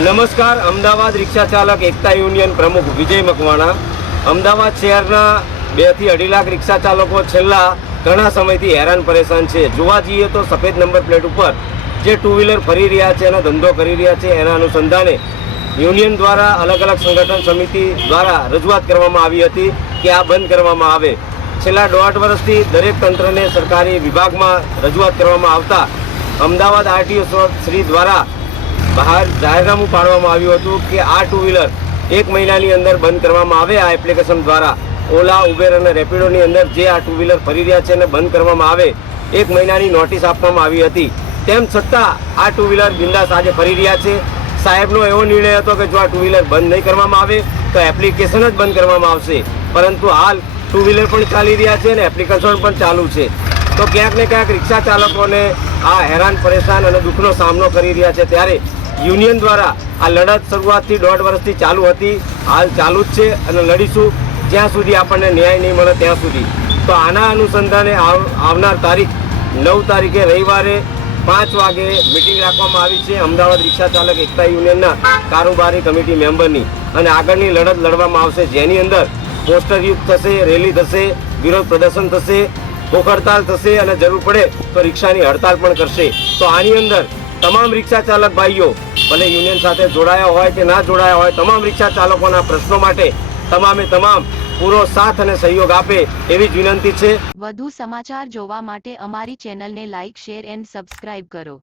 નમસ્કાર, અમદાવાદ રિક્ષા ચાલક એકતા યુનિયન પ્રમુખ વિજય મકવાણા. અમદાવાદ શહેરના બેથી અઢી લાખ રિક્ષા ચાલકો છેલ્લા ઘણા સમયથી હેરાન પરેશાન છે. જોવા જઈએ તો સફેદ નંબર પ્લેટ ઉપર જે ટુ વ્હીલર ફરી રહ્યા છે અને ધંધો કરી રહ્યા છે, એના અનુસંધાને યુનિયન દ્વારા અલગ અલગ સંગઠન સમિતિ દ્વારા રજૂઆત કરવામાં આવી હતી કે આ બંધ કરવામાં આવે. છેલ્લા દોઢ વર્ષથી દરેક તંત્રને સરકારી વિભાગમાં રજૂઆત કરવામાં આવતા અમદાવાદ આરટીઓ શ્રી દ્વારા બહાર જાહેરનામું પાડવામાં આવ્યું હતું કે આ ટુ વ્હીલર એક મહિનાની અંદર બંધ કરવામાં આવે. આ એપ્લિકેશન દ્વારા ઓલા, ઉબેર અને રેપિડોની અંદર જે આ ટુ વ્હીલર ફરી રહ્યા છે એને બંધ કરવામાં આવે, એક મહિનાની નોટિસ આપવામાં આવી હતી. તેમ છતાં આ ટુ વ્હીલર બિંદાસ આજે ફરી રહ્યા છે. સાહેબનો એવો નિર્ણય હતો કે જો આ ટુ વ્હીલર બંધ નહીં કરવામાં આવે, તો એપ્લિકેશન જ બંધ કરવામાં આવશે. પરંતુ હાલ ટુ વ્હીલર પણ ચાલી રહ્યા છે અને એપ્લિકેશન પણ ચાલુ છે. તો ક્યાંક ને ક્યાંક રિક્ષા ચાલકોને આ હેરાન, પરેશાન અને દુઃખનો સામનો કરી રહ્યા છે. ત્યારે યુનિયન દ્વારા આ લડત શરૂઆતથી દોઢ વર્ષથી ચાલુ હતી. હાલ ચાલુ જ છે અને લડીશું જ્યાં સુધી આપણને ન્યાય નહીં મળે ત્યાં સુધી. તો આના અનુસંધાને આવ- આવનાર તારીખ નવ તારીખે રવિવારે પાંચ વાગે મિટિંગ રાખવામાં આવી છે અમદાવાદ રિક્ષા ચાલક એકતા યુનિયનના કારોબારી કમિટી મેમ્બરની. અને આગળની લડત લડવામાં આવશે. જેની અંદર પોસ્ટર યુદ્ધ થશે, રેલી થશે, વિરોધ પ્રદર્શન થશે ભૂખ હડતાલ થશે અને જરૂર પડે તો રિક્ષાની હડતાલ પણ કરશે. તો આની અંદર તમામ રિક્ષા ચાલક ભાઈઓ ભલે યુનિયન સાથે જોડાયા હોય કે ના જોડાયા હોય, તમામ રિક્ષા ચાલકોના પ્રશ્નો માટે તમામે તમામ પૂરો સાથ અને સહયોગ આપે એવી જ વિનંતી છે. વધુ સમાચાર જોવા માટે અમારી ચેનલને લાઇક શેર એન્ડ સબસ્ક્રાઇબ કરો.